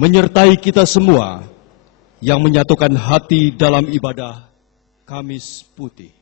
menyertai kita semua yang menyatukan hati dalam ibadah Kamis Putih.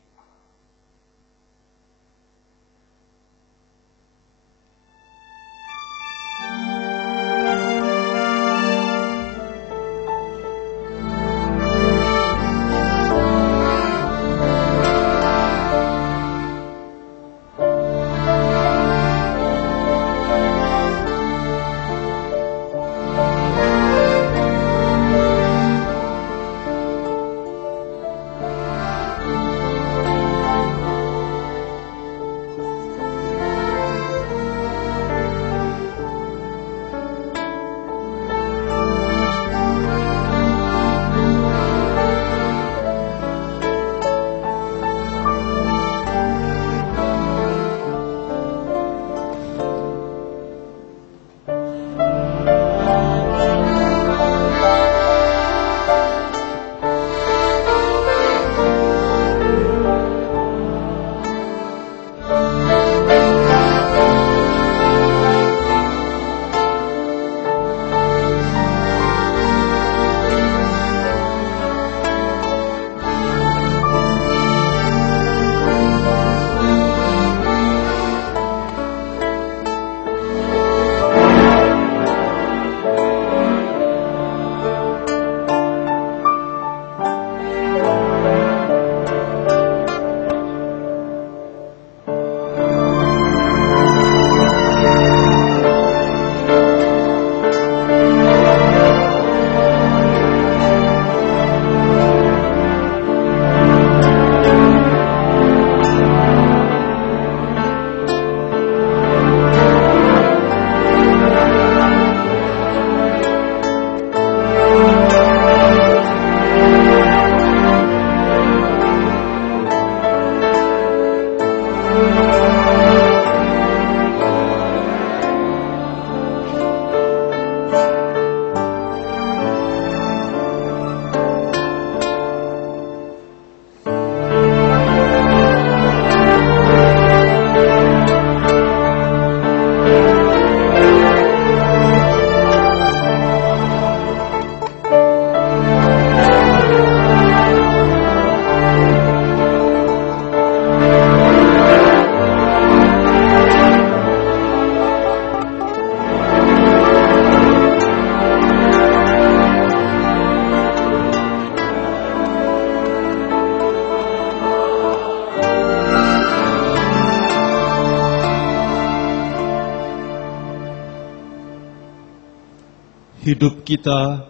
Hidup kita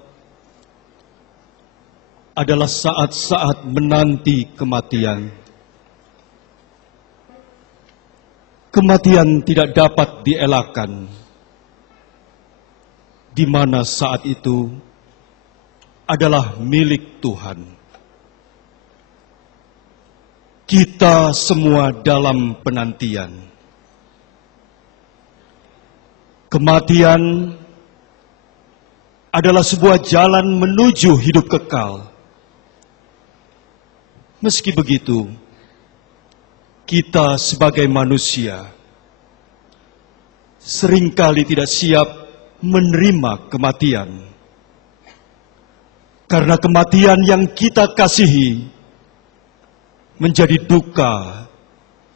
adalah saat-saat menanti kematian. Kematian tidak dapat dielakkan, di mana saat itu adalah milik Tuhan. Kita semua dalam penantian. Kematian adalah sebuah jalan menuju hidup kekal. Meski begitu, kita sebagai manusia seringkali tidak siap menerima kematian. Karena kematian yang kita kasihi menjadi duka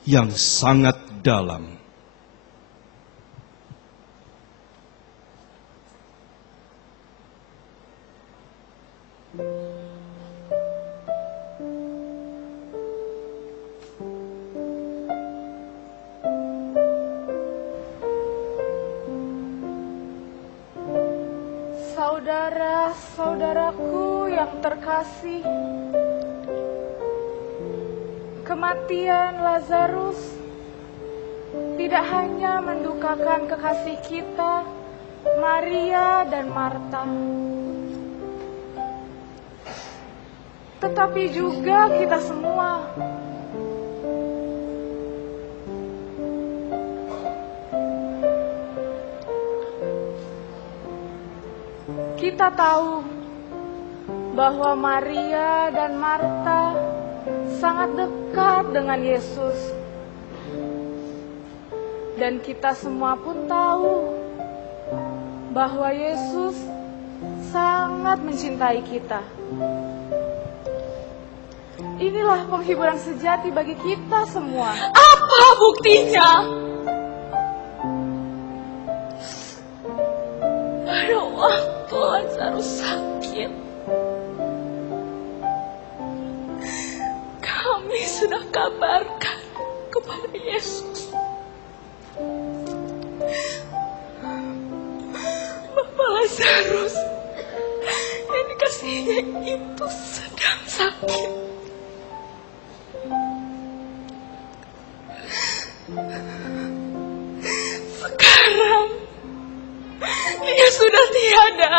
yang sangat dalam. Saudara-saudaraku yang terkasih, kematian Lazarus tidak hanya mendukakan kekasih kita, Maria dan Marta, tetapi juga kita semua. Kita tahu bahwa Maria dan Marta sangat dekat dengan Yesus. Dan kita semua pun tahu bahwa Yesus mencintai kita. Inilah penghiburan sejati bagi kita semua. Apa buktinya? Pada waktu Lazarus sakit, kami sudah kabarkan kepada Yesus bahwa Lazarus yang dikasihinya itu sedang sakit. Sekarang dia sudah tiada.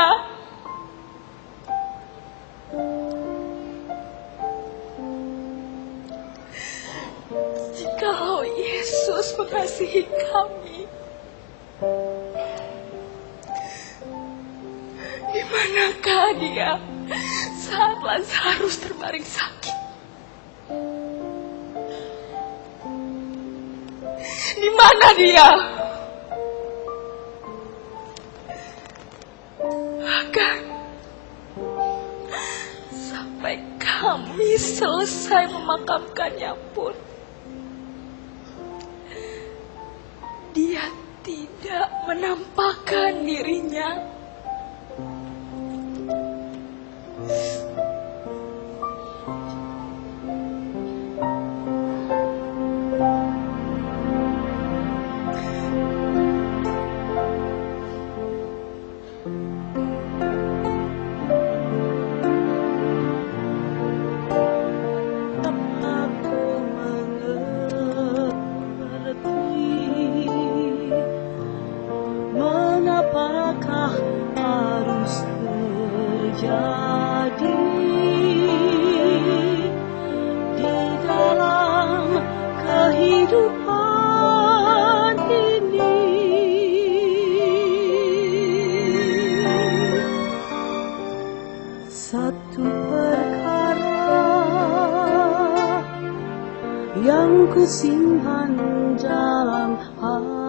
Jikalau Yesus mengasihi kami, di manakah dia saat Lazarus terbaring sakit? Di mana dia? Bahkan sampai kami selesai memakamkannya pun, dia tidak menampakkan dirinya. Apakah harus terjadi di dalam kehidupan ini? Satu perkara yang kusimpan dalam hati,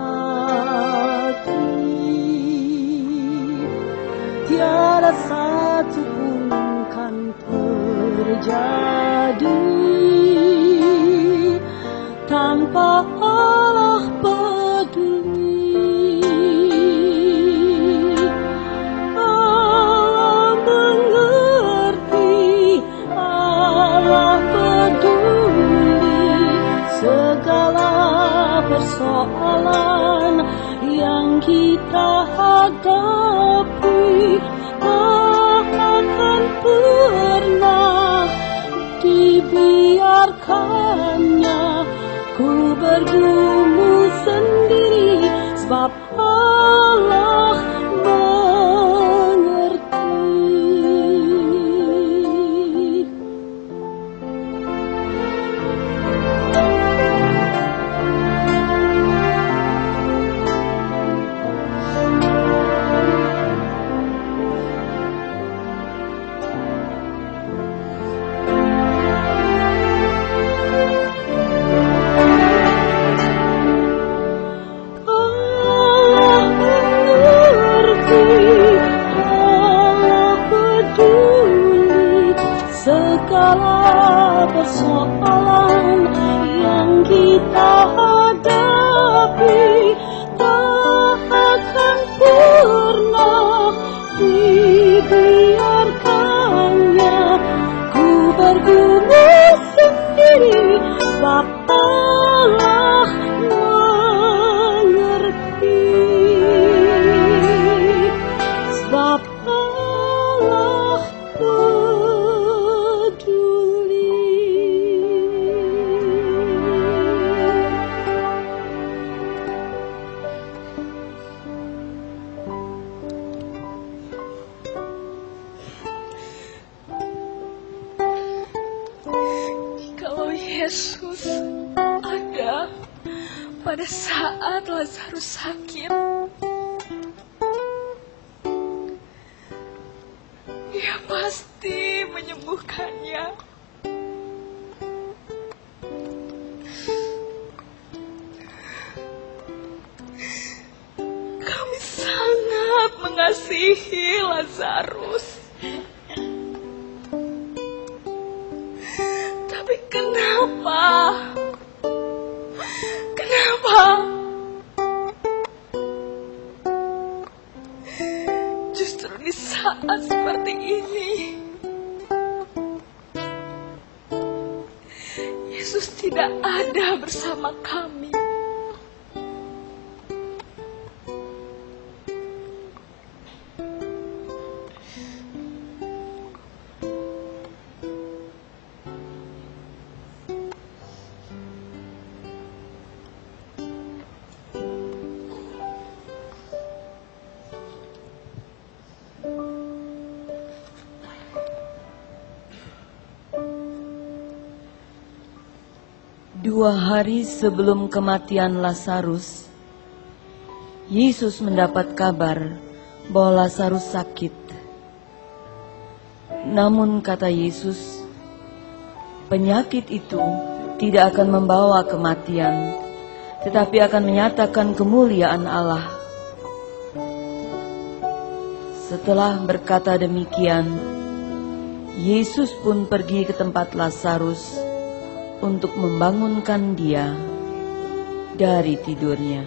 tiada satu pun kan terjadi tanpa Allah peduli. Allah mengerti, Allah peduli segala persoalan yang kita hadapi. Tak akan pernah dibiarkannya ku bergumul sendiri, sebab Allah mengerti. Segala persoalan yang kita hadapi tak akan pernah dibiarkannya ku bergumul sendiri, sebab Allah mengerti, sebab Allah Kalau Yesus ada pada saat Lazarus sakit, Dia pasti menyembuhkannya. Kami sangat mengasihi Lazarus. saat seperti ini. Yesus tidak ada bersama kami. Dua hari sebelum kematian Lazarus, Yesus mendapat kabar bahwa Lazarus sakit. Namun kata Yesus, penyakit itu tidak akan membawa kematian, tetapi akan menyatakan kemuliaan Allah. Setelah berkata demikian, Yesus pun pergi ke tempat Lazarus untuk membangunkan dia dari tidurnya.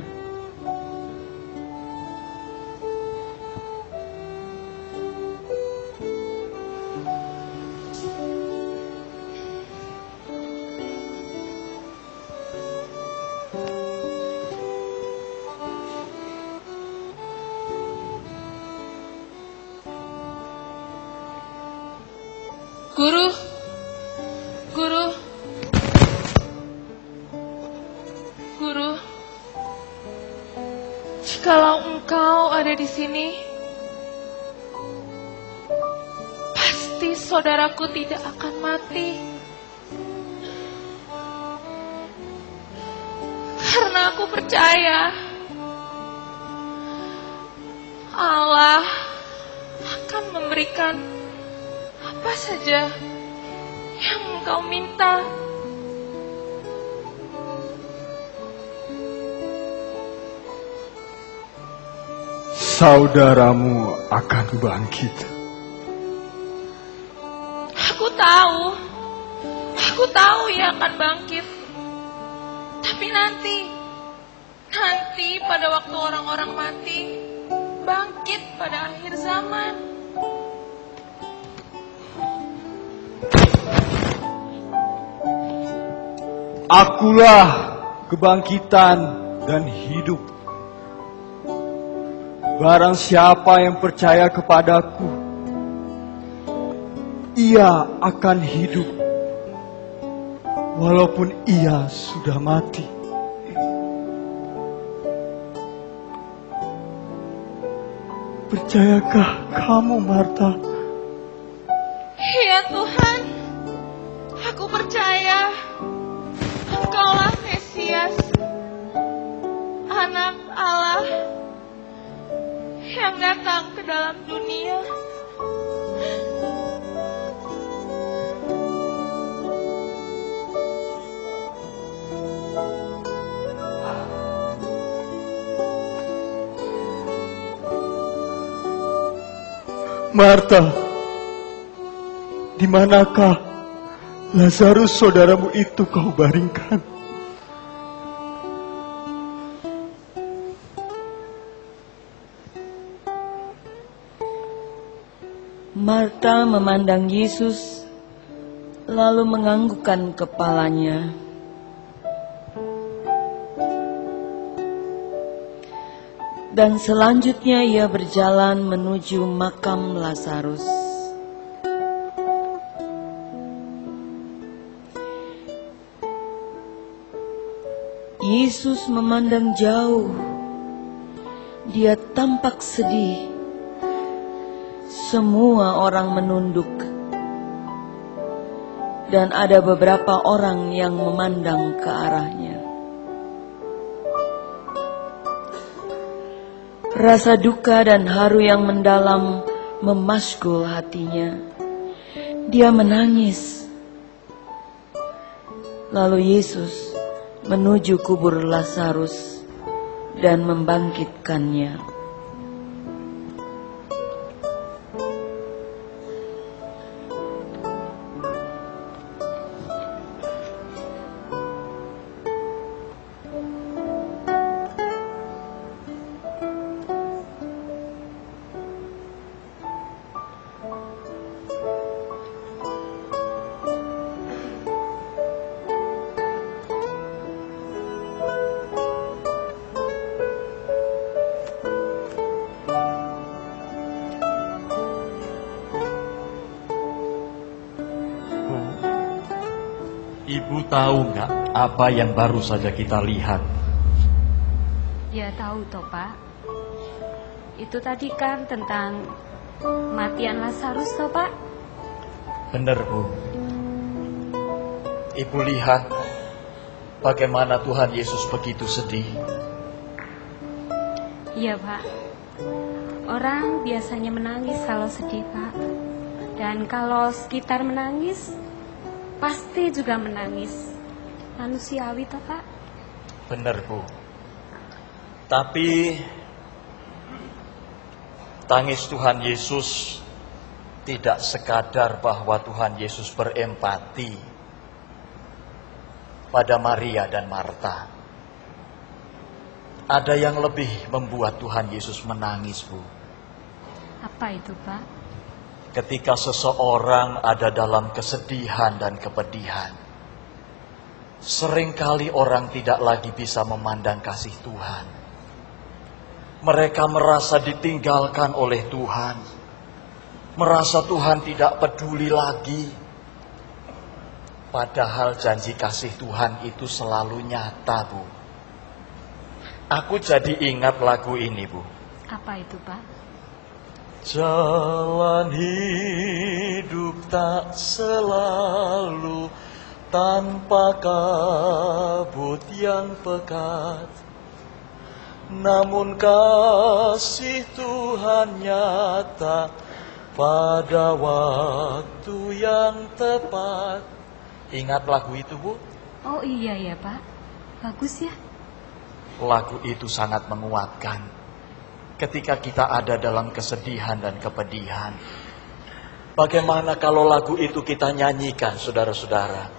Guru, jikalau engkau ada di sini, pasti saudaraku tidak akan mati. Karena aku percaya Allah akan memberikan apa saja yang engkau minta. Saudaramu akan bangkit. Aku tahu ia akan bangkit. Tapi nanti pada waktu orang-orang mati, bangkit pada akhir zaman. Akulah kebangkitan dan hidup. Barang siapa yang percaya kepadaku, ia akan hidup, walaupun ia sudah mati. Percayakah kamu, Marta? Ya Tuhan, aku percaya Engkaulah Mesias, Anak Allah yang datang ke dalam dunia. Marta, di manakah Lazarus saudaramu itu kau baringkan? Marta memandang Yesus, lalu menganggukkan kepalanya. Dan selanjutnya ia berjalan menuju makam Lazarus. Yesus memandang jauh. Dia tampak sedih. Semua orang menunduk. Dan ada beberapa orang yang memandang ke arahnya. Rasa duka dan haru yang mendalam memaskul hatinya. Dia menangis. Lalu Yesus menuju kubur Lazarus dan membangkitkannya. Ibu tahu nggak apa yang baru saja kita lihat? Ya tahu toh Pak. Itu tadi kan tentang kematian Lazarus toh Pak. Benar Bu. Ibu lihat bagaimana Tuhan Yesus begitu sedih. Iya Pak. Orang biasanya menangis kalau sedih Pak. Dan kalau sekitar menangis, pasti juga menangis. Manusiawi toh Pak. Benar Bu. Tapi tangis Tuhan Yesus tidak sekadar bahwa Tuhan Yesus berempati pada Maria dan Marta. Ada yang lebih membuat Tuhan Yesus menangis, Bu. Apa itu Pak? Ketika seseorang ada dalam kesedihan dan kepedihan, seringkali orang tidak lagi bisa memandang kasih Tuhan. Mereka merasa ditinggalkan oleh Tuhan, merasa Tuhan tidak peduli lagi. Padahal janji kasih Tuhan itu selalu nyata, Bu. Aku jadi ingat lagu ini, Bu. Apa itu Pak? Jalan hidup tak selalu tanpa kabut yang pekat, namun kasih Tuhan nyata pada waktu yang tepat. Ingat lagu itu, Bu? Oh iya ya Pak. Bagus ya. Lagu itu sangat menguatkan ketika kita ada dalam kesedihan dan kepedihan. Bagaimana kalau lagu itu kita nyanyikan, saudara-saudara?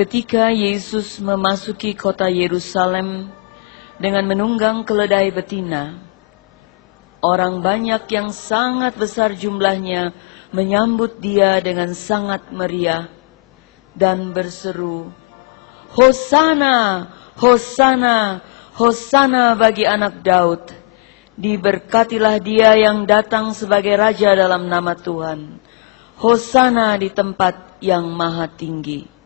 Ketika Yesus memasuki kota Yerusalem dengan menunggang keledai betina, orang banyak yang sangat besar jumlahnya menyambut dia dengan sangat meriah dan berseru, "Hosana, Hosana, Hosana bagi anak Daud. Diberkatilah dia yang datang sebagai Raja dalam nama Tuhan. Hosana di tempat yang maha tinggi."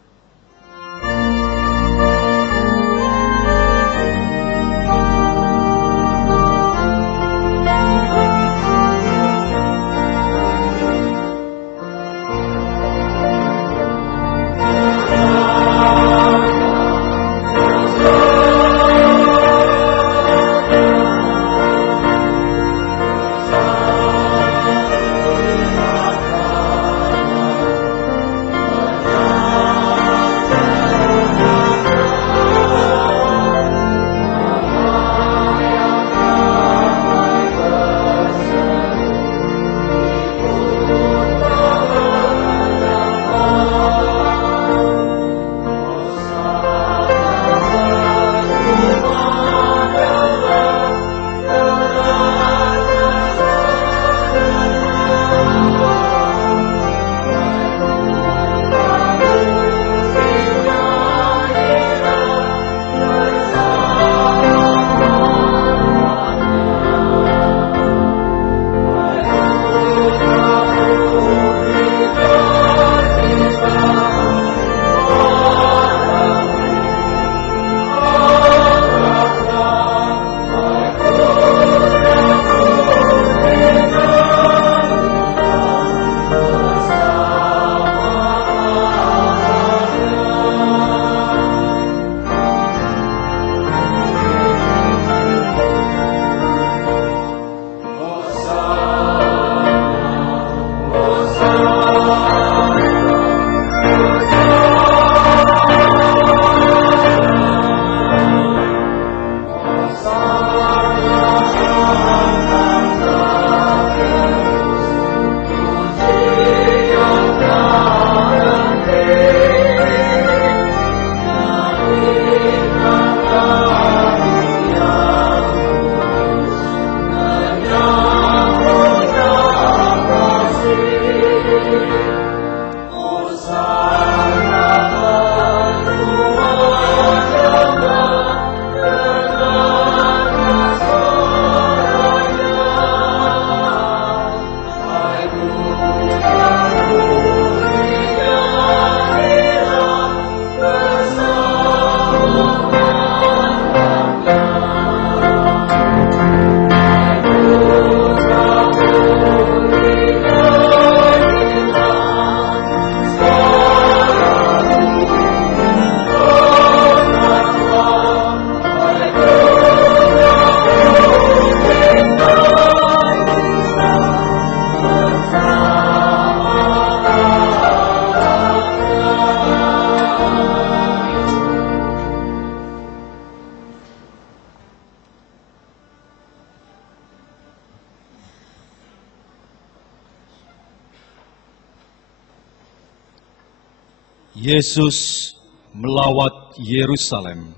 Yesus melawat Yerusalem,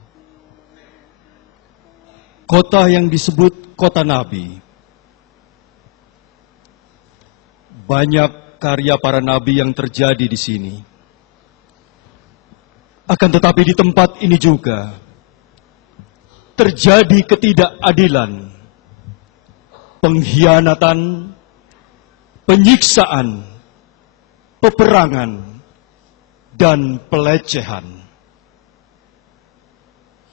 kota yang disebut kota nabi. Banyak karya para nabi yang terjadi di sini. Akan tetapi di tempat ini juga terjadi ketidakadilan, pengkhianatan, penyiksaan, peperangan, dan pelecehan.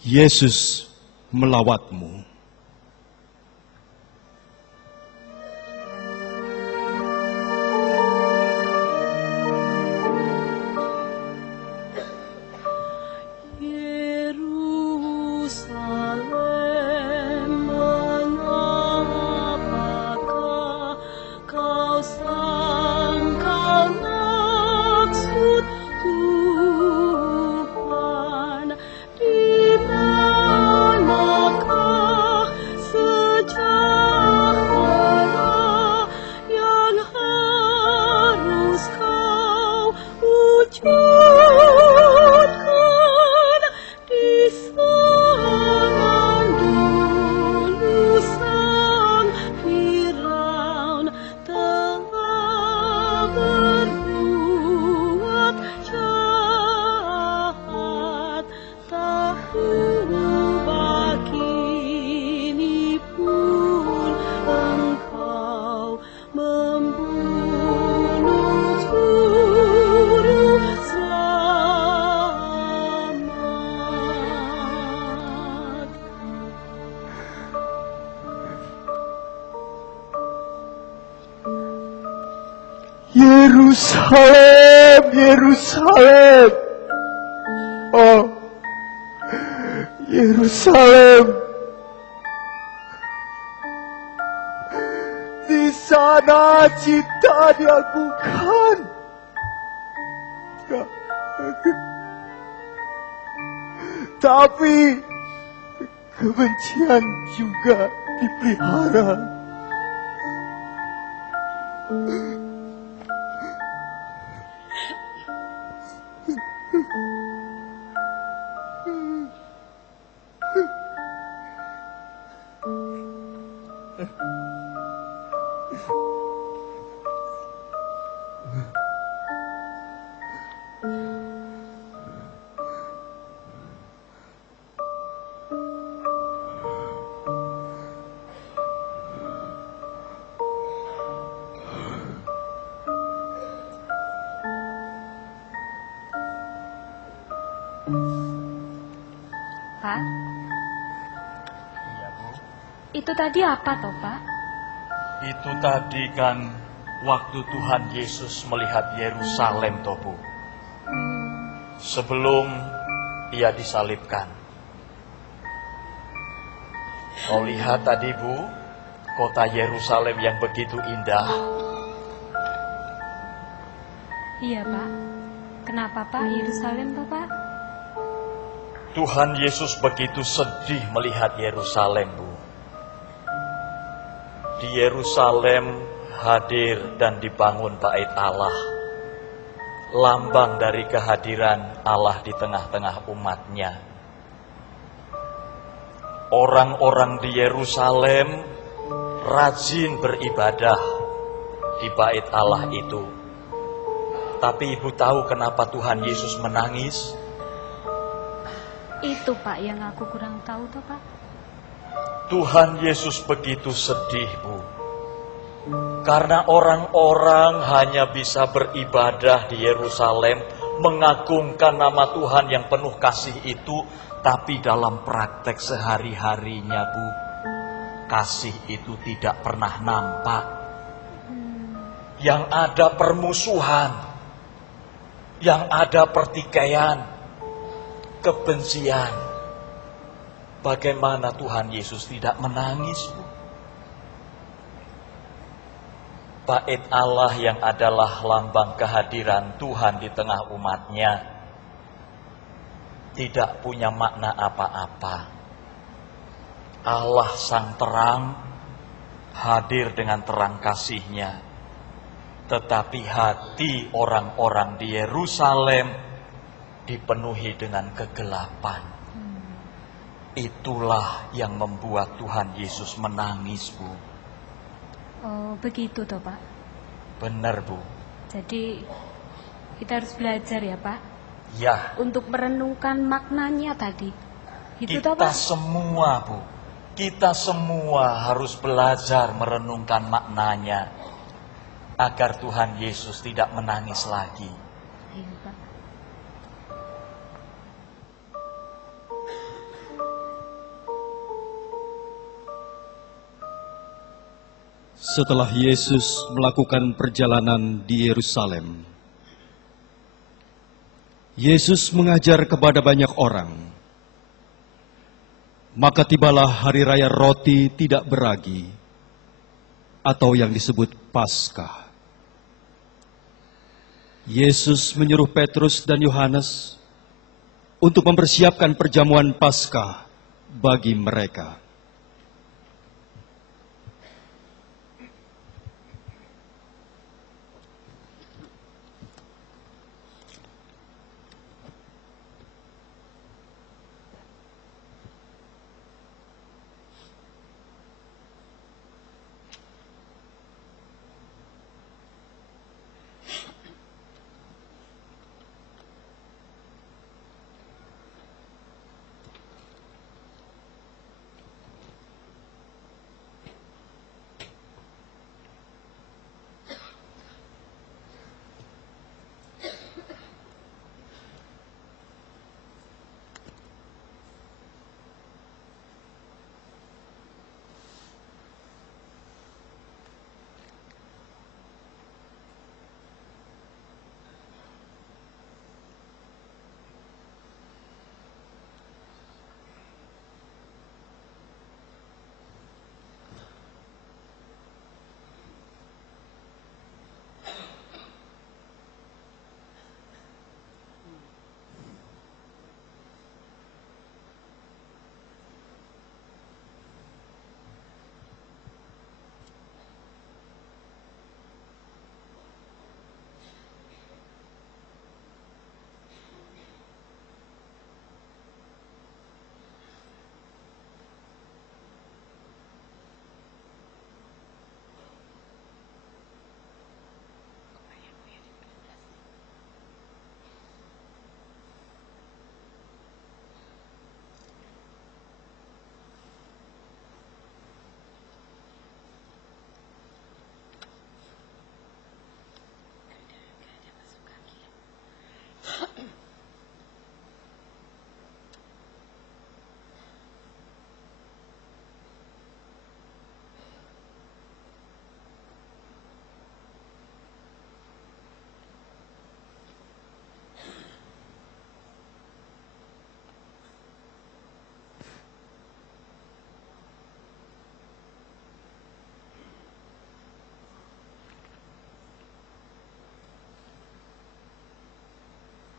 Yesus melawatmu. Yerusalem, Yerusalem. Oh, Yerusalem. Di sana cinta diagungkan. Tapi kebencian juga dipelihara. Pak, Iya, Bu. itu tadi apa toh, Pak? Itu tadi kan waktu Tuhan Yesus melihat Yerusalem, toh, Bu. Sebelum ia disalibkan. Kau lihat tadi, Bu, kota Yerusalem yang begitu indah. Iya, Pak. Kenapa, Pak? Yerusalem, toh, Pak? Tuhan Yesus begitu sedih melihat Yerusalem, Bu. Di Yerusalem hadir dan dibangun bait Allah. Lambang dari kehadiran Allah di tengah-tengah umatnya. Orang-orang di Yerusalem rajin beribadah di bait Allah itu. Tapi ibu tahu kenapa Tuhan Yesus menangis? Itu, Pak, yang aku kurang tahu toh, Pak. Tuhan Yesus begitu sedih, Bu. Karena orang-orang hanya bisa beribadah di Yerusalem, mengagungkan nama Tuhan yang penuh kasih itu, tapi dalam praktek sehari-harinya, Bu, kasih itu tidak pernah nampak. Yang ada permusuhan, yang ada pertikaian, kebencian. Bagaimana Tuhan Yesus tidak menangis, Bu? Bait Allah yang adalah lambang kehadiran Tuhan di tengah umatnya tidak punya makna apa-apa. Allah sang terang hadir dengan terang kasih-Nya. Tetapi hati orang-orang di Yerusalem dipenuhi dengan kegelapan. Itulah yang membuat Tuhan Yesus menangis, Bu. Oh, begitu toh, Pak. Benar, Bu. Jadi kita harus belajar ya, Pak, Ya, untuk merenungkan maknanya tadi. Itu toh, kita Pak. semua, Bu. Kita semua harus belajar merenungkan maknanya agar Tuhan Yesus tidak menangis lagi. Iya, Pak. Setelah Yesus melakukan perjalanan di Yerusalem, Yesus mengajar kepada banyak orang. Maka tibalah hari raya roti tidak beragi, atau yang disebut Paskah. Yesus menyuruh Petrus dan Yohanes untuk mempersiapkan perjamuan Paskah bagi mereka.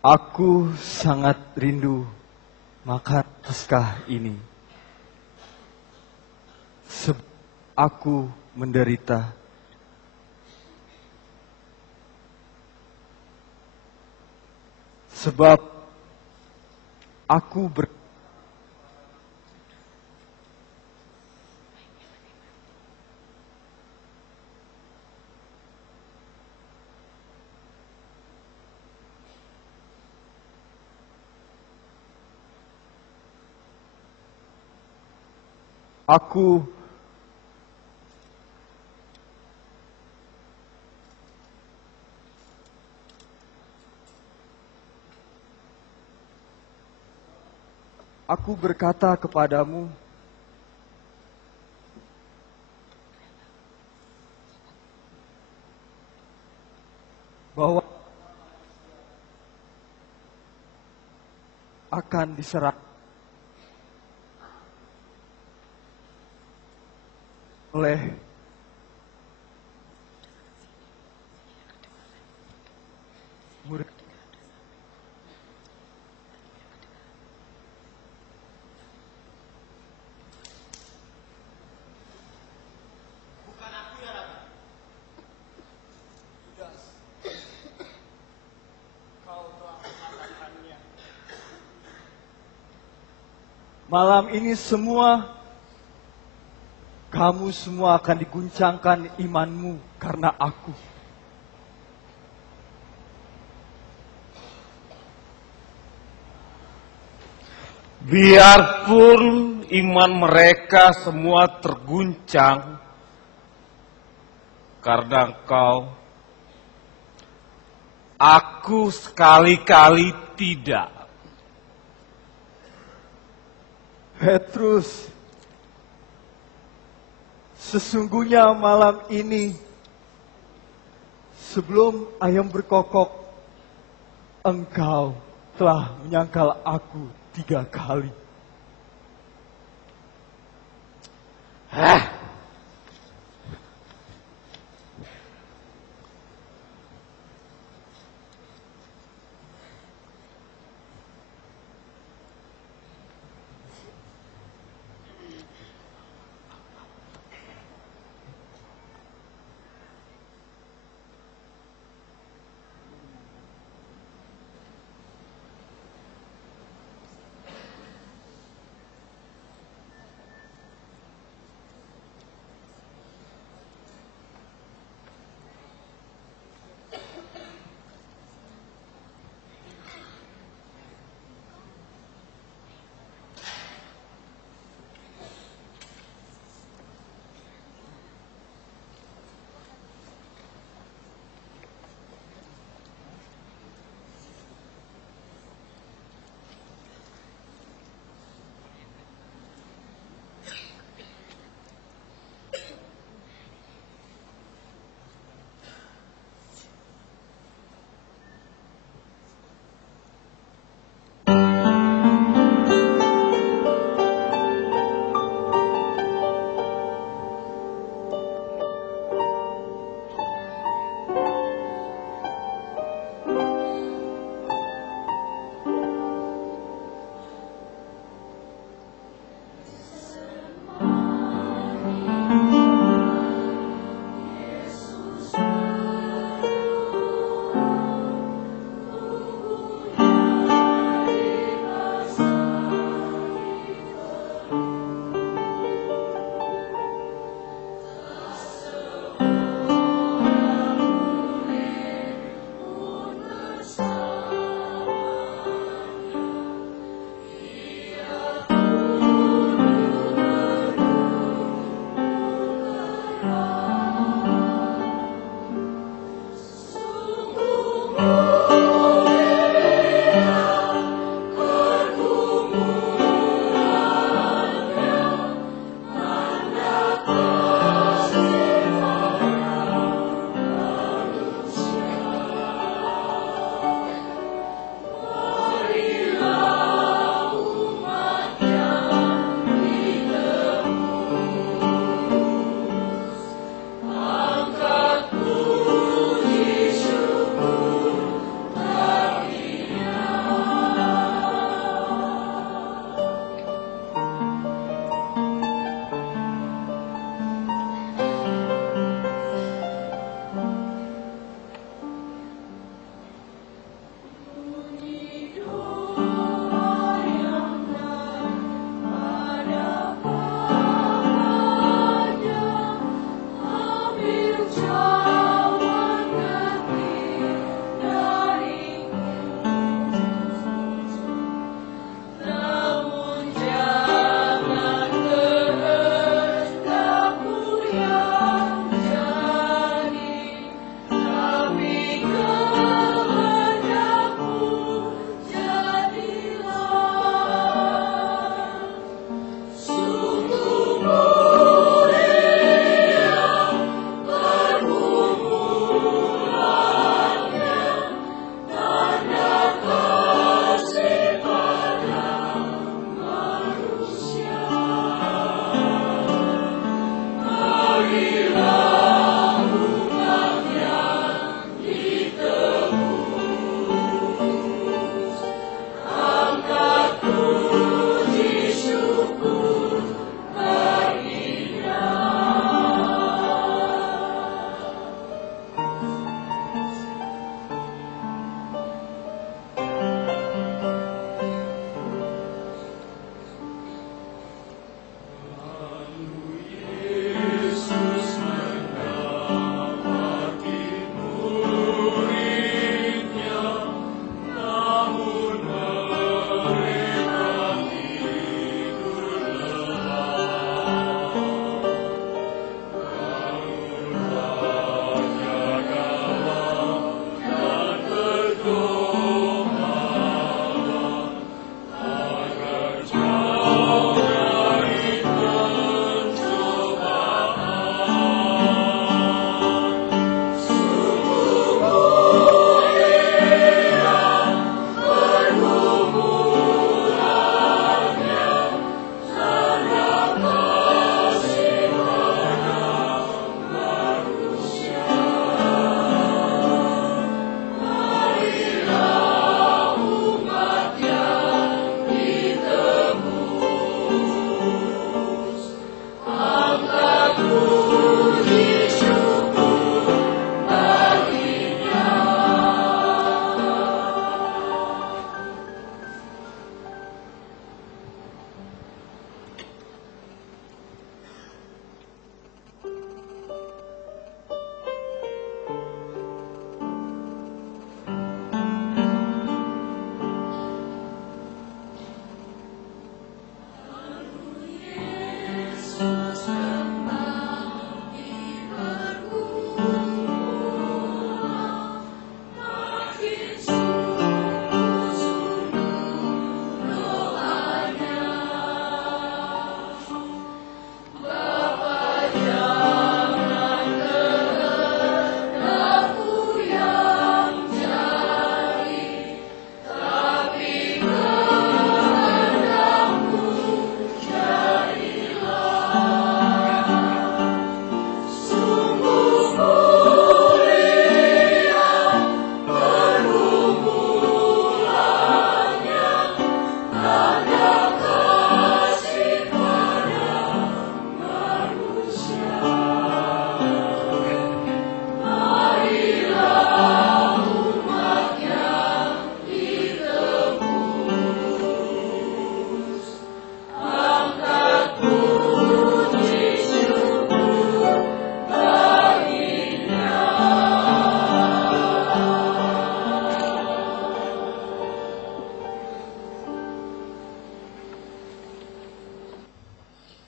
Aku sangat rindu makan Paskah ini. Sebab aku menderita. Sebab aku berkata kepadamu bahwa akan diserah oleh murid. Malam ini kamu semua akan diguncangkan imanmu karena aku. Biarpun iman mereka semua terguncang karena Engkau, aku sekali-kali tidak. Petrus, sesungguhnya malam ini sebelum ayam berkokok, engkau telah menyangkal aku 3 kali.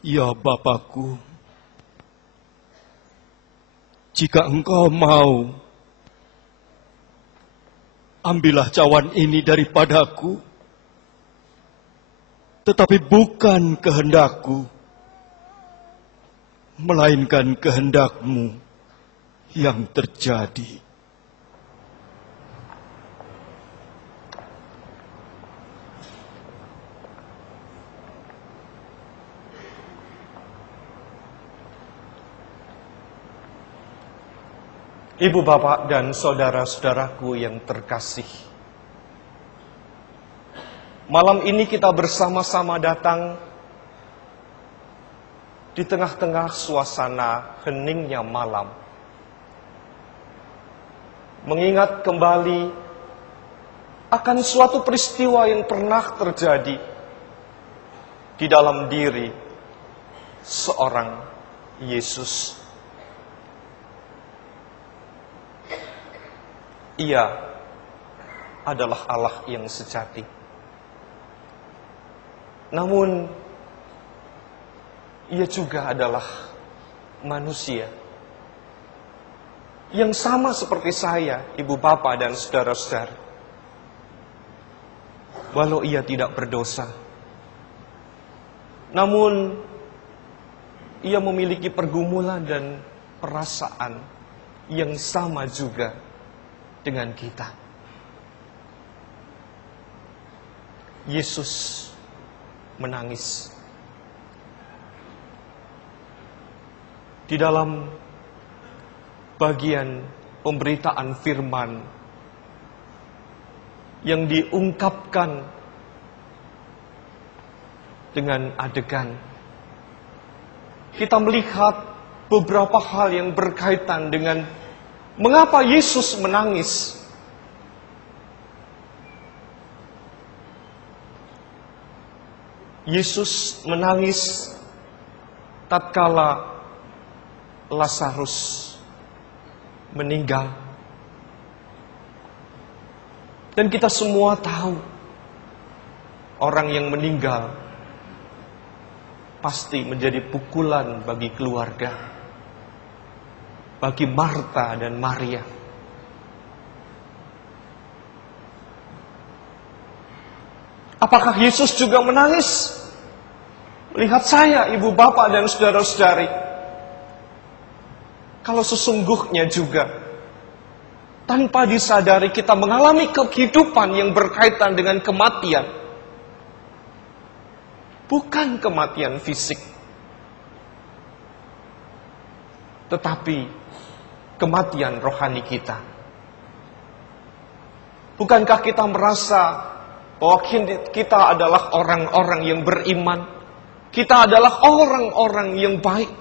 Ya Bapakku, jika engkau mau, ambillah cawan ini daripadaku, tetapi bukan kehendakku, melainkan kehendakmu yang terjadi. Ibu bapak dan saudara-saudaraku yang terkasih, malam ini kita bersama-sama datang di tengah-tengah suasana heningnya malam, mengingat kembali akan suatu peristiwa yang pernah terjadi di dalam diri seorang Yesus. Ia adalah Allah yang sejati. Namun, ia juga adalah manusia yang sama seperti saya, ibu bapa dan saudara-saudara. Walau ia tidak berdosa, namun ia memiliki pergumulan dan perasaan yang sama juga dengan kita. Yesus menangis. Di dalam bagian pemberitaan firman yang diungkapkan dengan adegan, kita melihat beberapa hal yang berkaitan dengan mengapa Yesus menangis. Yesus menangis tatkala Lazarus meninggal. Dan kita semua tahu, orang yang meninggal pasti menjadi pukulan bagi keluarga, bagi Marta dan Maria. Apakah Yesus juga menangis melihat saya, ibu bapak dan saudara-saudari? Kalau sesungguhnya juga tanpa disadari kita mengalami kehidupan yang berkaitan dengan kematian. Bukan kematian fisik, tetapi kematian rohani kita. Bukankah kita merasa bahwa kita adalah orang-orang yang beriman? Kita adalah orang-orang yang baik.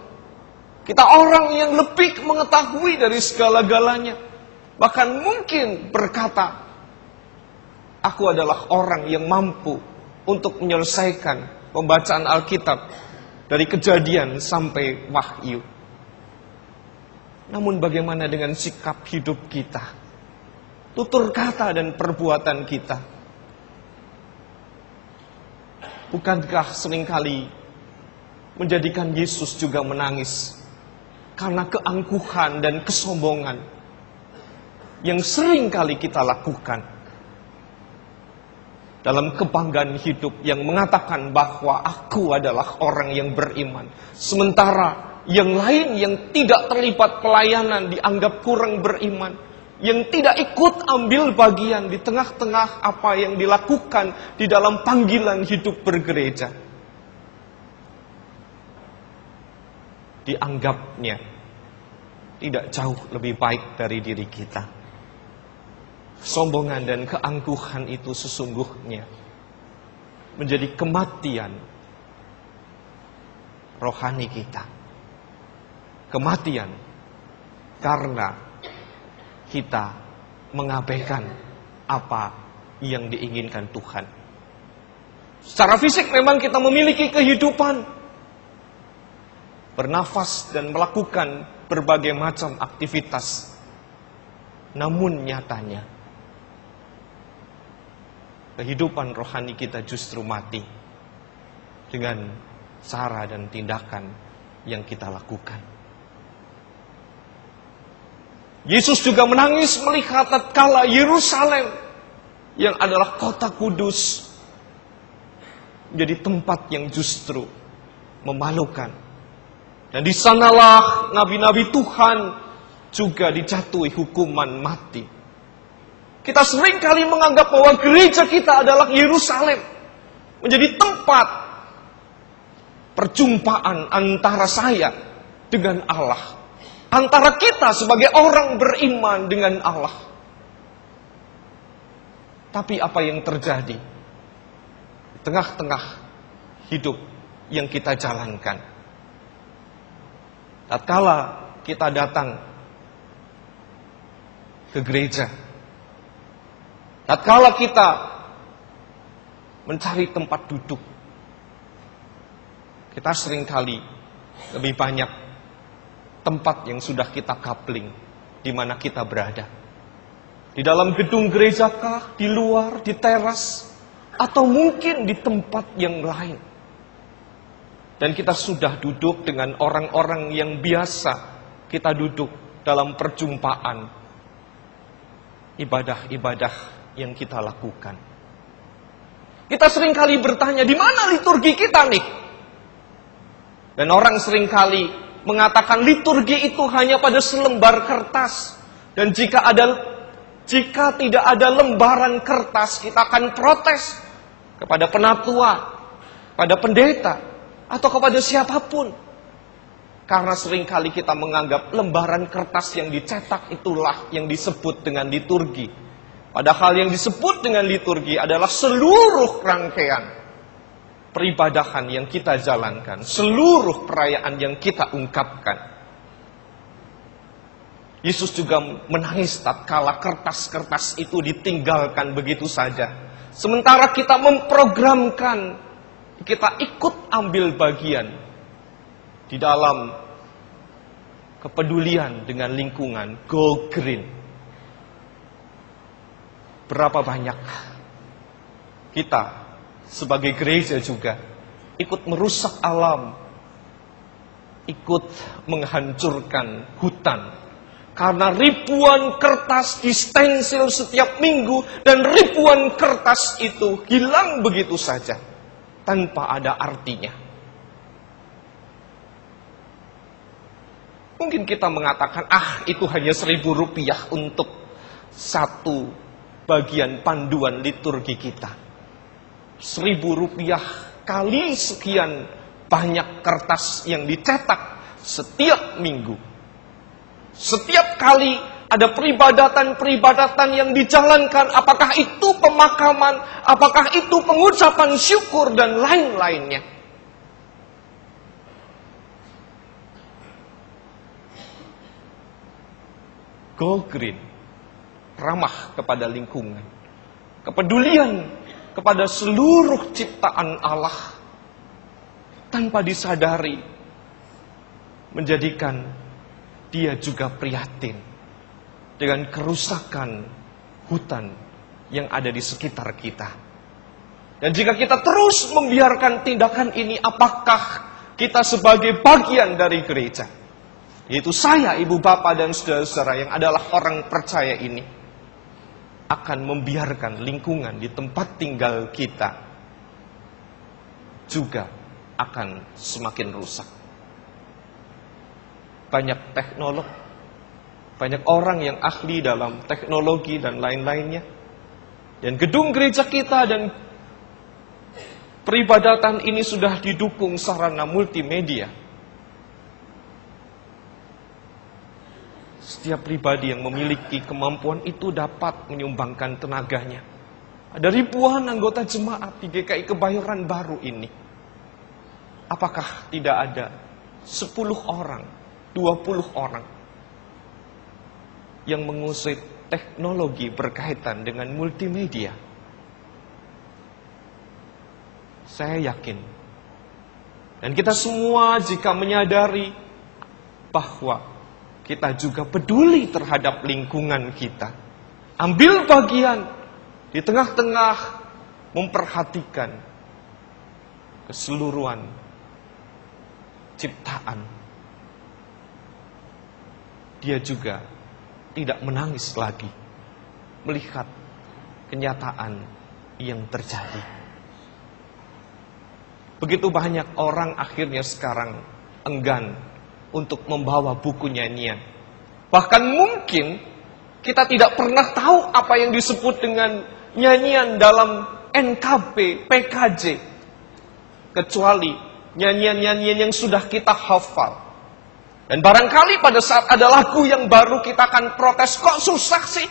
Kita orang yang lebih mengetahui dari segala-galanya. Bahkan mungkin berkata, aku adalah orang yang mampu untuk menyelesaikan pembacaan Alkitab dari Kejadian sampai Wahyu. Namun bagaimana dengan sikap hidup kita? Tutur kata dan perbuatan kita. Bukankah seringkali menjadikan Yesus juga menangis karena keangkuhan dan kesombongan yang sering kali kita lakukan dalam kebanggaan hidup yang mengatakan bahwa aku adalah orang yang beriman, sementara yang lain yang tidak terlibat pelayanan dianggap kurang beriman, yang tidak ikut ambil bagian di tengah-tengah apa yang dilakukan di dalam panggilan hidup bergereja, dianggapnya tidak jauh lebih baik dari diri kita. Sombongan dan keangkuhan itu sesungguhnya menjadi kematian rohani kita. Kematian karena kita mengabaikan apa yang diinginkan Tuhan. Secara fisik memang kita memiliki kehidupan, bernafas dan melakukan berbagai macam aktivitas. Namun nyatanya, kehidupan rohani kita justru mati dengan cara dan tindakan yang kita lakukan. Yesus juga menangis melihat tatkala Yerusalem yang adalah kota kudus menjadi tempat yang justru memalukan. Dan di sanalah nabi-nabi Tuhan juga dijatuhi hukuman mati. Kita seringkali menganggap bahwa gereja kita adalah Yerusalem, menjadi tempat perjumpaan antara saya dengan Allah, antara kita sebagai orang beriman dengan Allah. Tapi apa yang terjadi di tengah-tengah hidup yang kita jalankan? Tatkala kita datang ke gereja, tatkala kita mencari tempat duduk, kita seringkali lebih banyak tempat yang sudah kita kapling di mana kita berada. Di dalam gedung gereja kah, di luar, di teras, atau mungkin di tempat yang lain. Dan kita sudah duduk dengan orang-orang yang biasa kita duduk dalam perjumpaan ibadah-ibadah yang kita lakukan. Kita seringkali bertanya, di mana liturgi kita nih? Dan orang seringkali mengatakan liturgi itu hanya pada selembar kertas. Dan jika tidak ada lembaran kertas, kita akan protes kepada penatua, pada pendeta, atau kepada siapapun. Karena seringkali kita menganggap lembaran kertas yang dicetak itulah yang disebut dengan liturgi. Padahal yang disebut dengan liturgi adalah seluruh rangkaian peribadahan yang kita jalankan, seluruh perayaan yang kita ungkapkan. Yesus juga menangis tatkala kertas-kertas itu ditinggalkan begitu saja. Sementara kita memprogramkan, kita ikut ambil bagian di dalam kepedulian dengan lingkungan, go green. Berapa banyak kita sebagai gereja juga ikut merusak alam, ikut menghancurkan hutan. Karena ribuan kertas distensil setiap minggu dan ribuan kertas itu hilang begitu saja tanpa ada artinya. Mungkin kita mengatakan, itu hanya Rp1.000 untuk satu bagian panduan liturgi kita. Rp1.000 kali sekian banyak kertas yang dicetak setiap minggu. Setiap kali ada peribadatan-peribadatan yang dijalankan, apakah itu pemakaman, apakah itu pengucapan syukur dan lain-lainnya. Go green, ramah kepada lingkungan, kepedulian kepada seluruh ciptaan Allah, tanpa disadari menjadikan dia juga prihatin dengan kerusakan hutan yang ada di sekitar kita. Dan jika kita terus membiarkan tindakan ini, apakah kita sebagai bagian dari gereja, yaitu saya, ibu bapak dan saudara-saudara yang adalah orang percaya ini, akan membiarkan lingkungan di tempat tinggal kita juga akan semakin rusak. Banyak teknolog, banyak orang yang ahli dalam teknologi dan lain-lainnya. Dan gedung gereja kita dan peribadatan ini sudah didukung sarana multimedia. Setiap pribadi yang memiliki kemampuan itu dapat menyumbangkan tenaganya. Ada ribuan anggota jemaat di GKI Kebayoran Baru ini. Apakah tidak ada 10 orang, 20 orang yang mengusik teknologi berkaitan dengan multimedia? Saya yakin. Dan kita semua jika menyadari bahwa kita juga peduli terhadap lingkungan kita, ambil bagian di tengah-tengah memperhatikan keseluruhan ciptaan, dia juga tidak menangis lagi melihat kenyataan yang terjadi. Begitu banyak orang akhirnya sekarang enggan untuk membawa buku nyanyian. Bahkan mungkin kita tidak pernah tahu apa yang disebut dengan nyanyian dalam NKB, PKJ. Kecuali nyanyian-nyanyian yang sudah kita hafal. Dan barangkali pada saat ada lagu yang baru kita akan protes, kok susah sih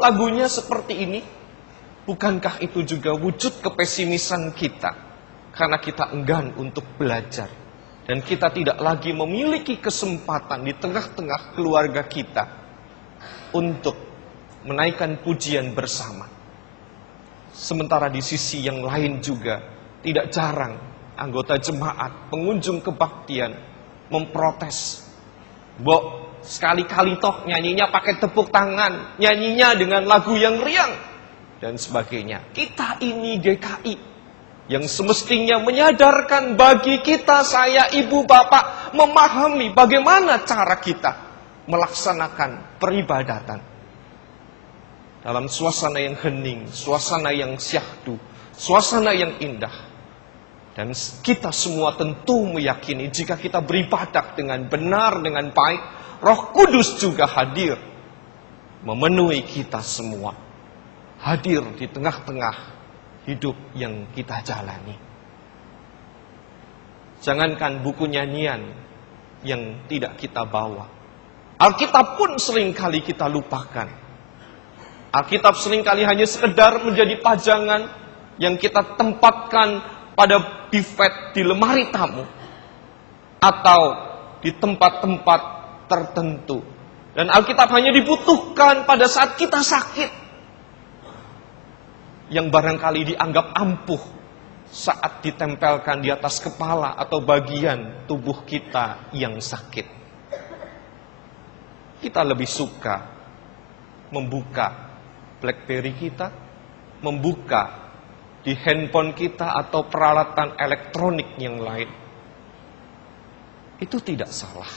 lagunya seperti ini? Bukankah itu juga wujud kepesimisan kita? Karena kita enggan untuk belajar. Dan kita tidak lagi memiliki kesempatan di tengah-tengah keluarga kita untuk menaikkan pujian bersama. Sementara di sisi yang lain juga tidak jarang anggota jemaat, pengunjung kebaktian memprotes. Mbok, sekali-kali toh nyanyinya pakai tepuk tangan, nyanyinya dengan lagu yang riang, dan sebagainya. Kita ini GKI yang semestinya menyadarkan bagi kita, saya, ibu, bapak, memahami bagaimana cara kita melaksanakan peribadatan. Dalam suasana yang hening, suasana yang syahdu, suasana yang indah. Dan kita semua tentu meyakini jika kita beribadah dengan benar, dengan baik, Roh Kudus juga hadir memenuhi kita semua. Hadir di tengah-tengah hidup yang kita jalani. Jangankan buku nyanyian yang tidak kita bawa. Alkitab pun seringkali kita lupakan. Alkitab seringkali hanya sekedar menjadi pajangan yang kita tempatkan pada bifet di lemari tamu. Atau di tempat-tempat tertentu. Dan Alkitab hanya dibutuhkan pada saat kita sakit. Yang barangkali dianggap ampuh saat ditempelkan di atas kepala atau bagian tubuh kita yang sakit. Kita lebih suka membuka BlackBerry kita, membuka di handphone kita atau peralatan elektronik yang lain. Itu tidak salah.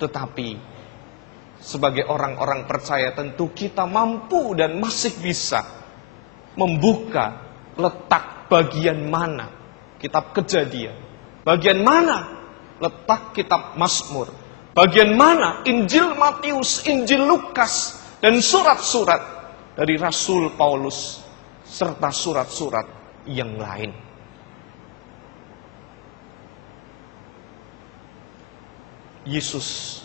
Tetapi sebagai orang-orang percaya tentu kita mampu dan masih bisa membuka letak bagian mana kitab Kejadian, bagian mana letak kitab Mazmur, bagian mana Injil Matius, Injil Lukas, dan surat-surat dari Rasul Paulus, serta surat-surat yang lain. Yesus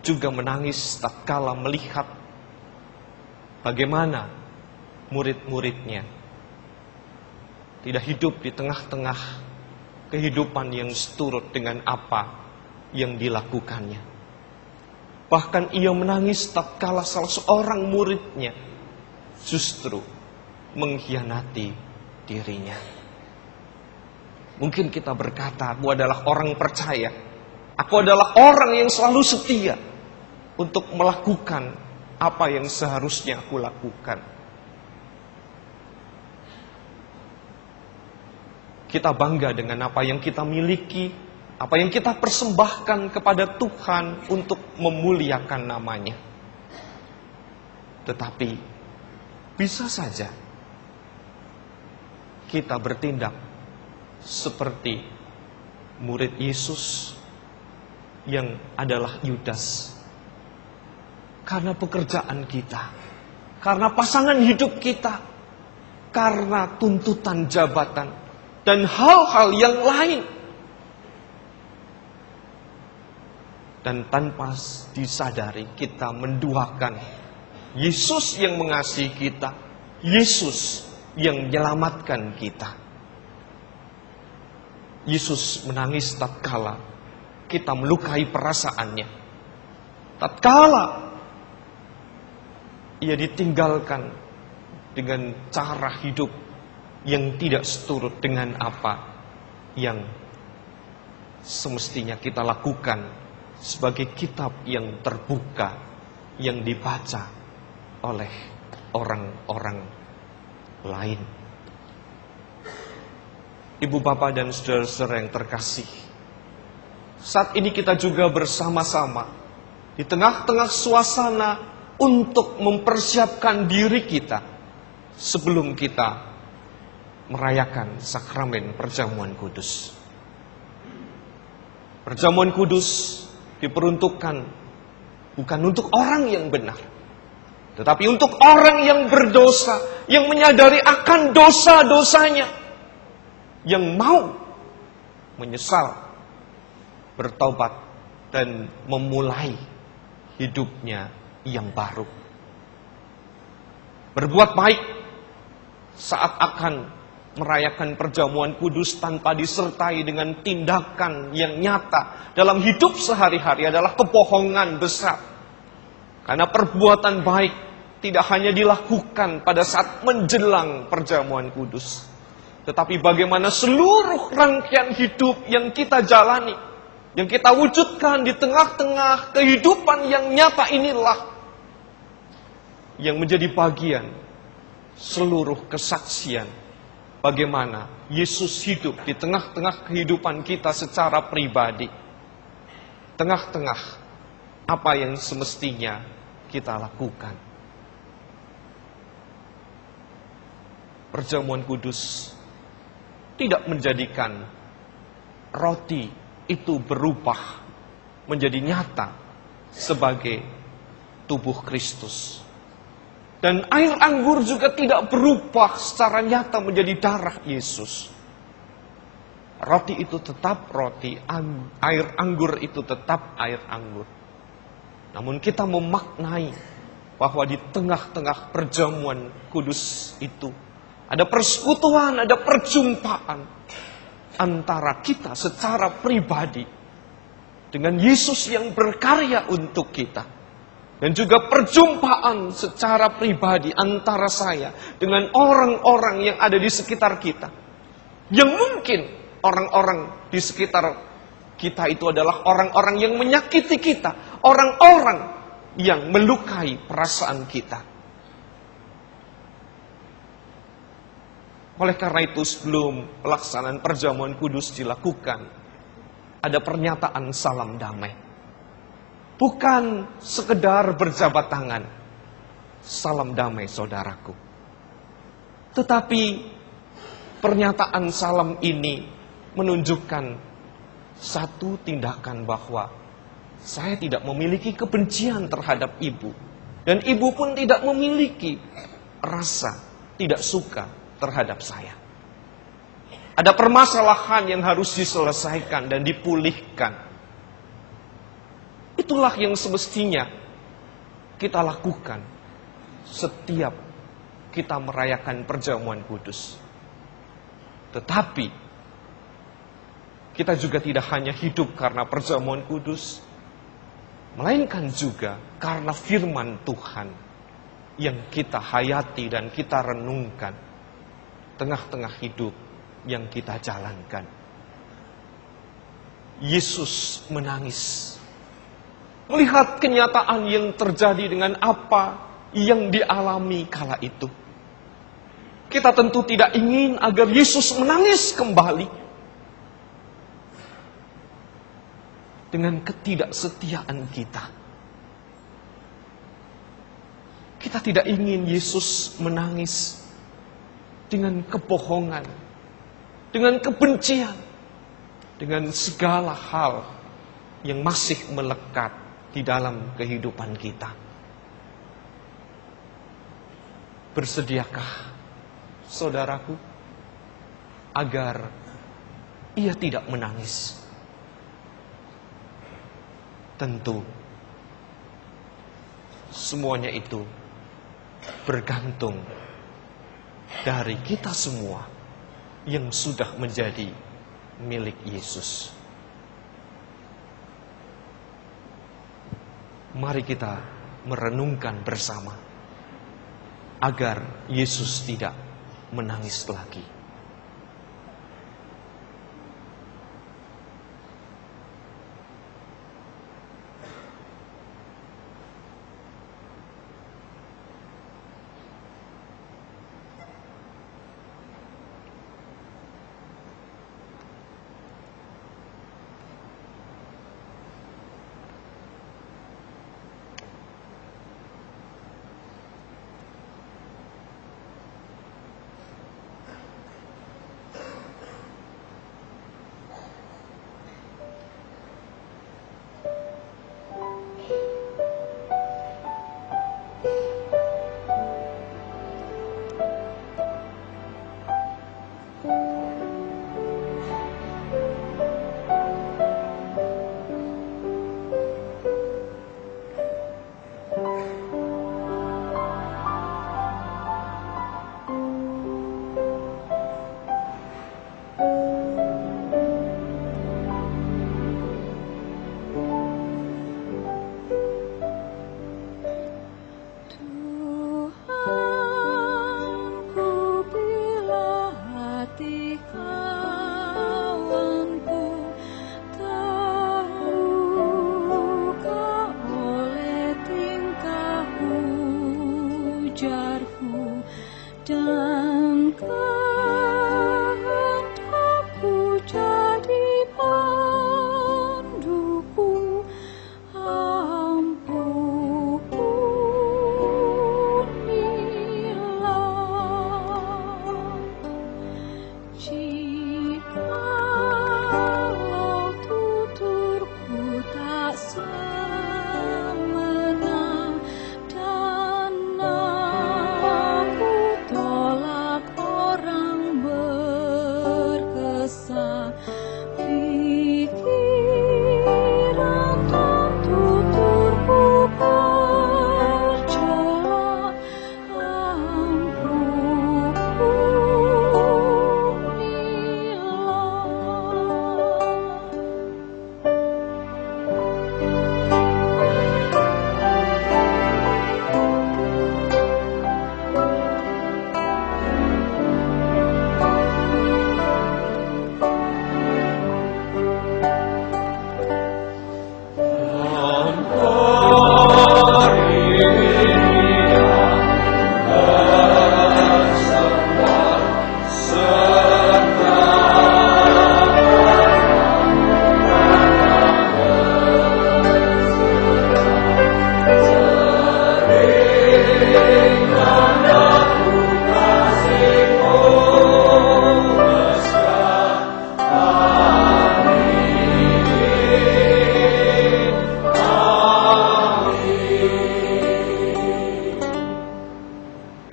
juga menangis tatkala melihat bagaimana murid-muridnya tidak hidup di tengah-tengah kehidupan yang seturut dengan apa yang dilakukannya. Bahkan ia menangis tatkala salah seorang muridnya justru mengkhianati dirinya. Mungkin kita berkata, aku adalah orang percaya, aku adalah orang yang selalu setia untuk melakukan apa yang seharusnya aku lakukan. Kita bangga dengan apa yang kita miliki, apa yang kita persembahkan kepada Tuhan untuk memuliakan namanya. Tetapi bisa saja kita bertindak seperti murid Yesus yang adalah Yudas. Karena pekerjaan kita, karena pasangan hidup kita, karena tuntutan jabatan, dan hal-hal yang lain. Dan tanpa disadari kita menduakan Yesus yang mengasihi kita, Yesus yang menyelamatkan kita. Yesus menangis tatkala kita melukai perasaannya. Tatkala ia ditinggalkan dengan cara hidup yang tidak seturut dengan apa yang semestinya kita lakukan sebagai kitab yang terbuka, yang dibaca oleh orang-orang lain. Ibu, bapak, dan saudara-saudara yang terkasih, saat ini kita juga bersama-sama di tengah-tengah suasana untuk mempersiapkan diri kita sebelum kita merayakan sakramen perjamuan kudus. Perjamuan kudus diperuntukkan bukan untuk orang yang benar, tetapi untuk orang yang berdosa, yang menyadari akan dosa-dosanya, yang mau menyesal, bertaubat, dan memulai hidupnya yang baru. Berbuat baik saat akan merayakan perjamuan kudus tanpa disertai dengan tindakan yang nyata dalam hidup sehari-hari adalah kebohongan besar. Karena perbuatan baik tidak hanya dilakukan pada saat menjelang perjamuan kudus, tetapi bagaimana seluruh rangkaian hidup yang kita jalani, yang kita wujudkan di tengah-tengah kehidupan yang nyata inilah yang menjadi bagian seluruh kesaksian bagaimana Yesus hidup di tengah-tengah kehidupan kita secara pribadi, tengah-tengah apa yang semestinya kita lakukan. Perjamuan kudus tidak menjadikan roti itu berubah menjadi nyata sebagai tubuh Kristus. Dan air anggur juga tidak berubah secara nyata menjadi darah Yesus. Roti itu tetap roti, air anggur itu tetap air anggur. Namun kita memaknai bahwa di tengah-tengah perjamuan kudus itu ada persekutuan, ada perjumpaan antara kita secara pribadi dengan Yesus yang berkarya untuk kita. Dan juga perjumpaan secara pribadi antara saya dengan orang-orang yang ada di sekitar kita. Yang mungkin orang-orang di sekitar kita itu adalah orang-orang yang menyakiti kita. Orang-orang yang melukai perasaan kita. Oleh karena itu sebelum pelaksanaan perjamuan kudus dilakukan, ada pernyataan salam damai. Bukan sekedar berjabat tangan, salam damai saudaraku. Tetapi pernyataan salam ini menunjukkan satu tindakan bahwa saya tidak memiliki kebencian terhadap ibu. Dan ibu pun tidak memiliki rasa tidak suka terhadap saya. Ada permasalahan yang harus diselesaikan dan dipulihkan. Itulah yang semestinya kita lakukan setiap kita merayakan perjamuan kudus. Tetapi kita juga tidak hanya hidup karena perjamuan kudus, melainkan juga karena firman Tuhan yang kita hayati dan kita renungkan tengah-tengah hidup yang kita jalankan. Yesus menangis melihat kenyataan yang terjadi dengan apa yang dialami kala itu. Kita tentu tidak ingin agar Yesus menangis kembali dengan ketidaksetiaan kita. Kita tidak ingin Yesus menangis dengan kebohongan, dengan kebencian, dengan segala hal yang masih melekat di dalam kehidupan kita. Bersediakah saudaraku agar ia tidak menangis? Tentu semuanya itu bergantung dari kita semua yang sudah menjadi milik Yesus. Mari kita merenungkan bersama agar Yesus tidak menangis lagi. ujarku dan kehendakku jadi panduku. Ampunilah jikalau tuturku tak sempurna dan aku tolak orang berkesan. Pikiran dan tuturku bercela,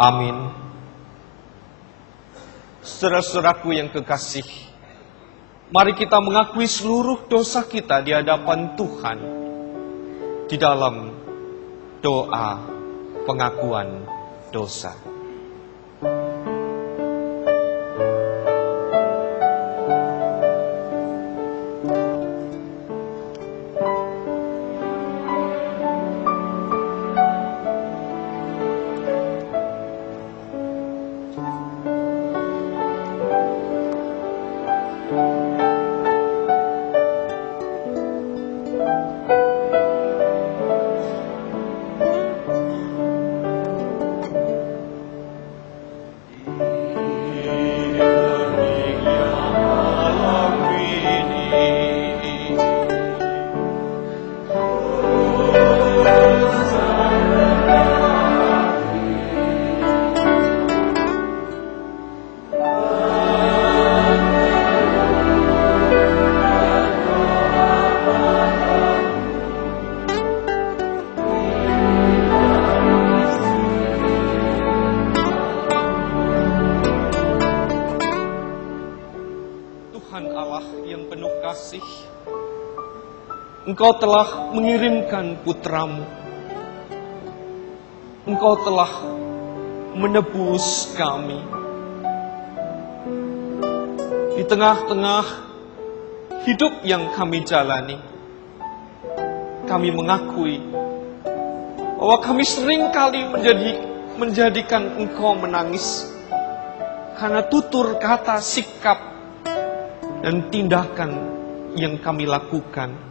Amin. Saudara-saudaraku yang kekasih, mari kita mengakui seluruh dosa kita di hadapan Tuhan di dalam doa pengakuan dosa. Engkau telah mengirimkan putramu. Engkau telah menebus kami. Di tengah-tengah hidup yang kami jalani, kami mengakui bahwa kami seringkali menjadikan Engkau menangis karena tutur kata, sikap, dan tindakan yang kami lakukan.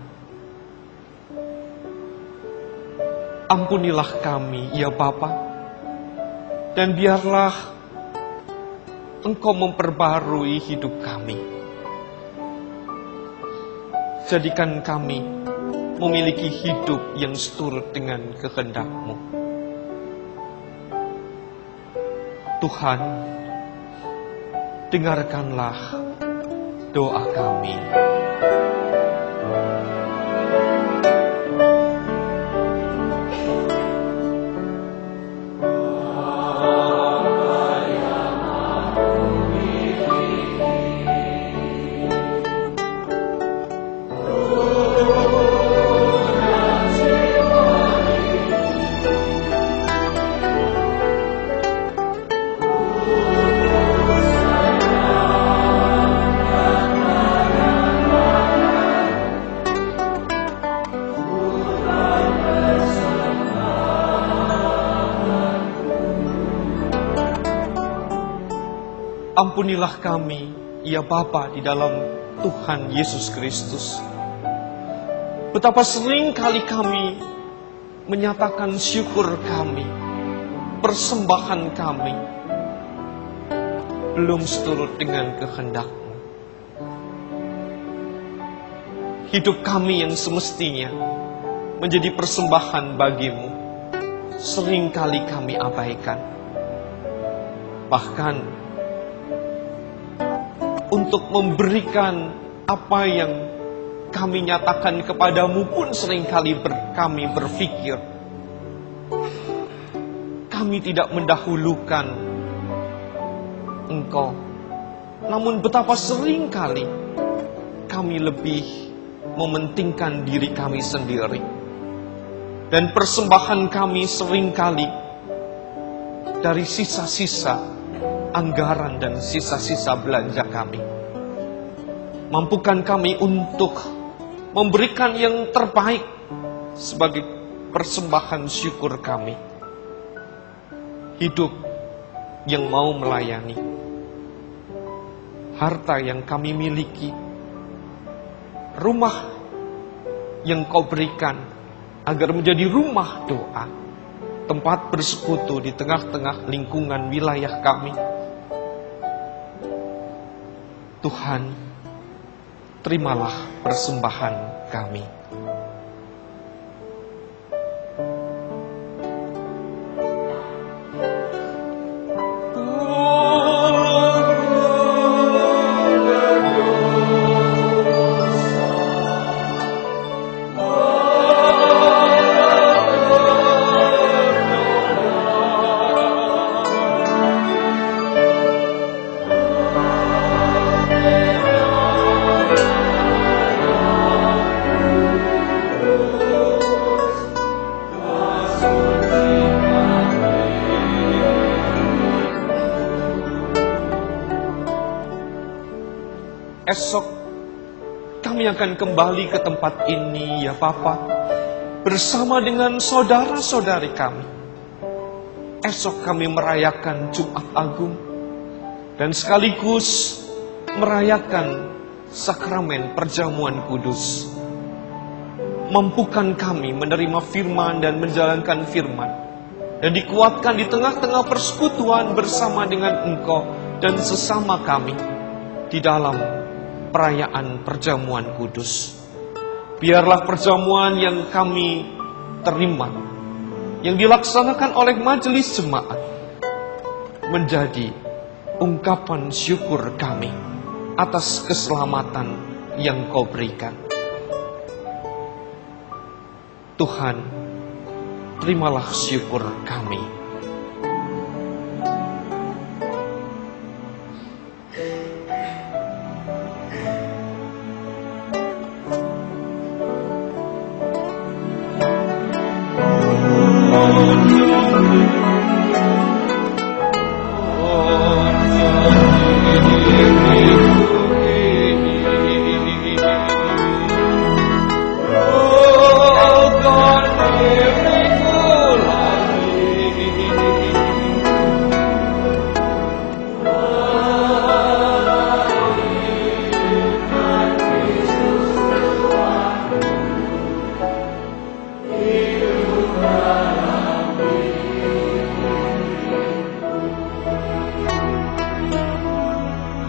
Ampunilah kami, ya Bapa, dan biarlah Engkau memperbarui hidup kami. Jadikan kami memiliki hidup yang seturut dengan kehendak-Mu. Tuhan, dengarkanlah doa kami. Ampunilah kami, ya Bapa, di dalam Tuhan Yesus Kristus. Betapa sering kali kami menyatakan syukur kami persembahan kami belum seturut dengan kehendak-Mu. Hidup kami yang semestinya menjadi persembahan bagi-Mu, seringkali kami abaikan. Bahkan untuk memberikan apa yang kami nyatakan kepadamu pun seringkali kami berpikir kami tidak mendahulukan Engkau. Namun betapa seringkali kami lebih mementingkan diri kami sendiri. Dan persembahan kami seringkali dari sisa-sisa anggaran dan sisa-sisa belanja kami. Mampukan kami untuk memberikan yang terbaik sebagai persembahan syukur kami. Hidup yang mau melayani. Harta yang kami miliki. Rumah yang Kau berikan agar menjadi rumah doa. Tempat bersekutu di tengah-tengah lingkungan wilayah kami. Tuhan, terimalah persembahan kami. Esok kami akan kembali ke tempat ini ya Bapa, bersama dengan saudara-saudari kami. Esok kami merayakan Jumat Agung dan sekaligus merayakan sakramen perjamuan kudus. Mampukan kami menerima firman dan menjalankan firman, dan dikuatkan di tengah-tengah persekutuan bersama dengan Engkau dan sesama kami di dalam perayaan perjamuan kudus. Biarlah perjamuan yang kami terima, yang dilaksanakan oleh majelis jemaat, menjadi ungkapan syukur kami atas keselamatan yang Kau berikan. Tuhan, terimalah syukur kami.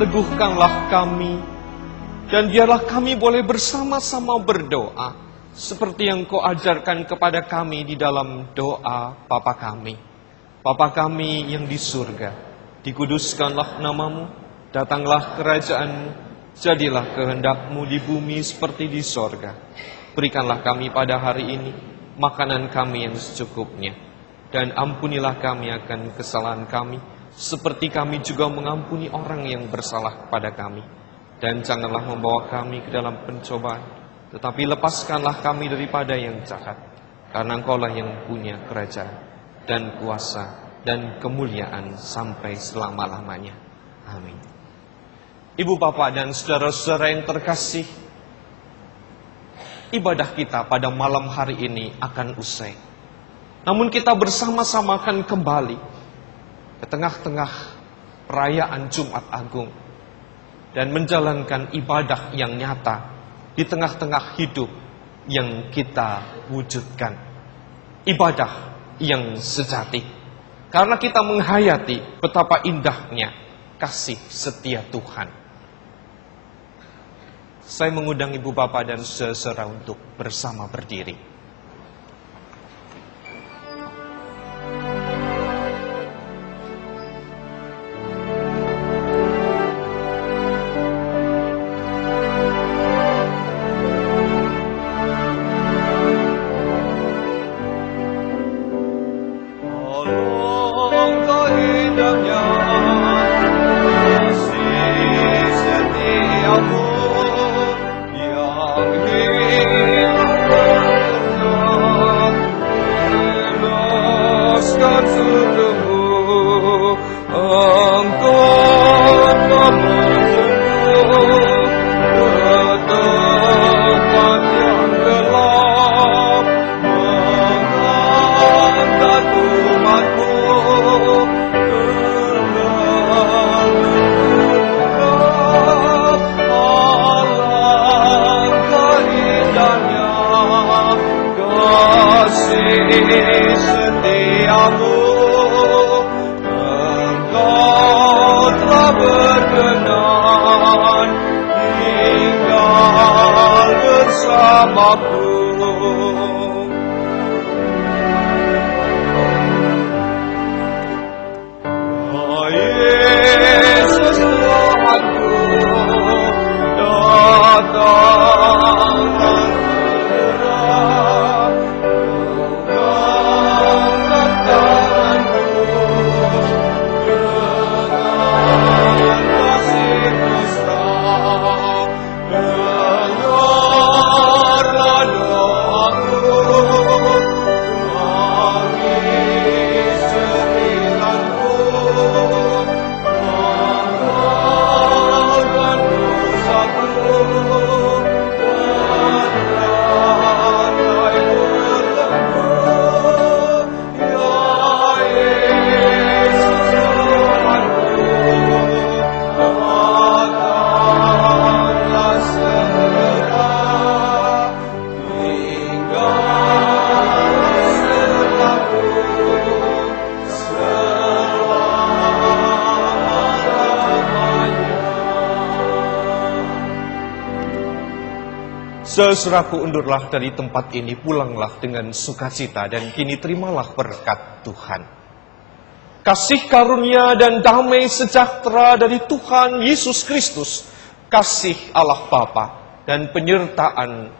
Teguhkanlah kami, dan biarlah kami boleh bersama-sama berdoa, seperti yang Kau ajarkan kepada kami di dalam doa Bapa kami. Bapa kami yang di surga, dikuduskanlah namamu, datanglah kerajaan-Mu, jadilah kehendak-Mu di bumi seperti di sorga. Berikanlah kami pada hari ini makanan kami yang secukupnya, dan ampunilah kami akan kesalahan kami, seperti kami juga mengampuni orang yang bersalah kepada kami. Dan janganlah membawa kami ke dalam pencobaan, tetapi lepaskanlah kami daripada yang jahat. Karena Engkau-lah yang punya kerajaan, dan kuasa, dan kemuliaan sampai selama-lamanya. Amin. Ibu, Bapak, dan saudara-saudara yang terkasih, ibadah kita pada malam hari ini akan usai. Namun kita bersama-sama akan kembali ke tengah-tengah perayaan Jumat Agung dan menjalankan ibadah yang nyata di tengah-tengah hidup yang kita wujudkan. Ibadah yang sejati. Karena kita menghayati betapa indahnya kasih setia Tuhan. Saya mengundang Ibu Bapak dan saudara untuk bersama berdiri. Saudaraku, undurlah dari tempat ini, pulanglah dengan sukacita, dan kini terimalah berkat Tuhan. Kasih karunia dan damai sejahtera dari Tuhan Yesus Kristus, kasih Allah Bapa, dan penyertaan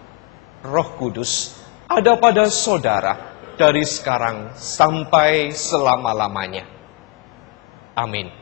Roh Kudus ada pada saudara dari sekarang sampai selama-lamanya. Amin.